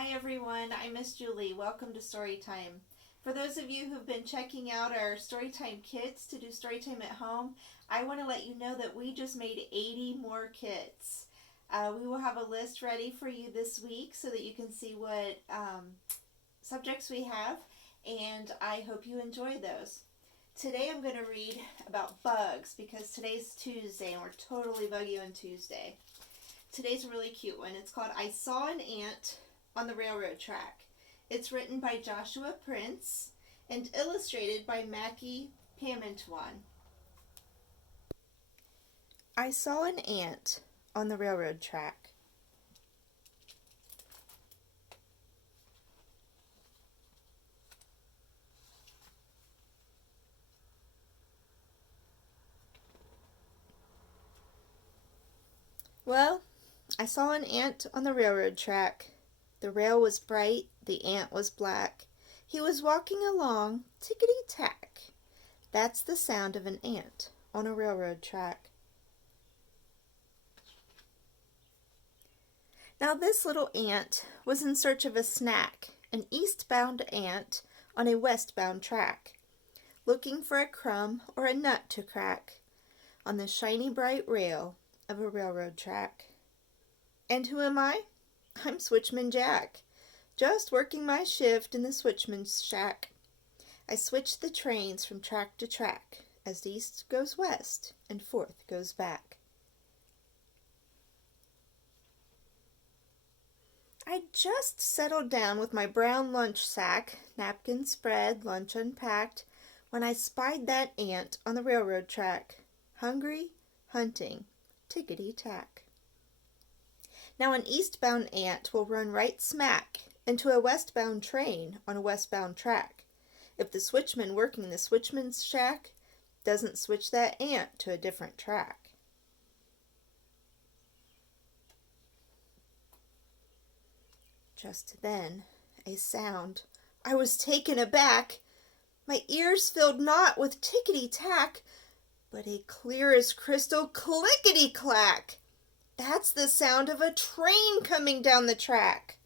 Hi everyone, I'm Miss Julie. Welcome to Storytime. For those of you who've been checking out our Storytime kits to do Storytime at home, I want to let you know that we just made 80 more kits. We will have a list ready for you this week so that you can see what subjects we have, and I hope you enjoy those. Today I'm going to read about bugs because today's Tuesday and we're totally buggy on Tuesday. Today's a really cute one. It's called I Saw an Ant on the Railroad Track. It's written by Joshua Prince and illustrated by Macky, Pamintuan. I saw an ant on the railroad track. Well, I saw an ant on the railroad track. The rail was bright, the ant was black. He was walking along, tickety-tack. That's the sound of an ant on a railroad track. Now this little ant was in search of a snack, an eastbound ant on a westbound track, looking for a crumb or a nut to crack on the shiny bright rail of a railroad track. And who am I? I'm Switchman Jack, just working my shift in the switchman's shack. I switch the trains from track to track, as east goes west and forth goes back. I just settled down with my brown lunch sack, napkin spread, lunch unpacked, when I spied that ant on the railroad track, hungry, hunting, tickety-tack. Now an eastbound ant will run right smack into a westbound train on a westbound track if the switchman working the switchman's shack doesn't switch that ant to a different track. Just then, a sound. I was taken aback. My ears filled not with tickety-tack, but a clear as crystal clickety-clack. That's the sound of a train coming down the track.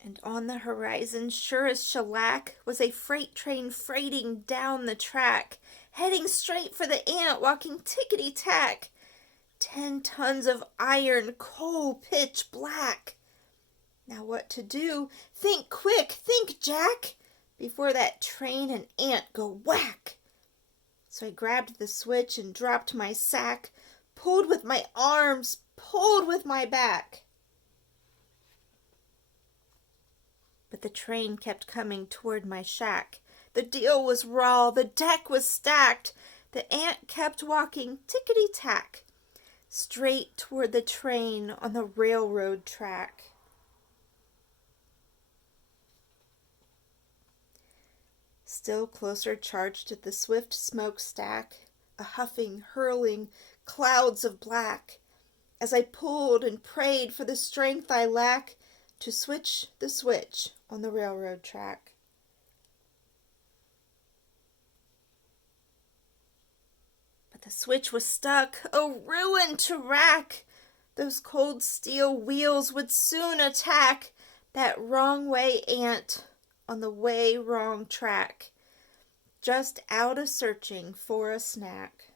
And on the horizon, sure as shellac, was a freight train freighting down the track, heading straight for the ant walking tickety-tack. 10 tons of iron, coal pitch black. Now what to do? Think quick, think, Jack, before that train and ant go whack. So I grabbed the switch and dropped my sack, pulled with my arms, pulled with my back. But the train kept coming toward my shack. The deal was raw, the deck was stacked. The ant kept walking tickety-tack, straight toward the train on the railroad track. Still closer charged the swift smokestack, a huffing, hurling, clouds of black, as I pulled and prayed for the strength I lack to switch the switch on the railroad track. But the switch was stuck, oh ruin to rack! Those cold steel wheels would soon attack that wrong way ant on the way wrong track, just out a-searching for a snack.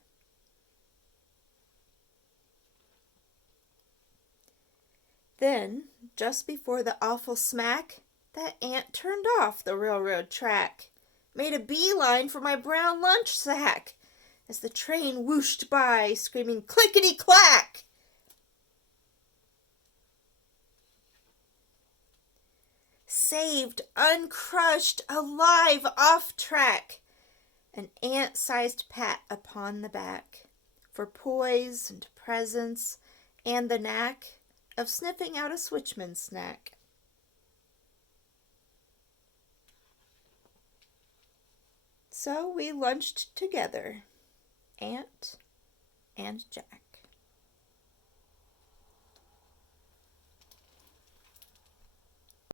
Then, just before the awful smack, that ant turned off the railroad track, made a beeline for my brown lunch sack, as the train whooshed by, screaming clickety-clack. Saved, uncrushed, alive, off track, an ant-sized pat upon the back, for poise and presence and the knack of sniffing out a switchman's snack. So we lunched together, Ant and Jack.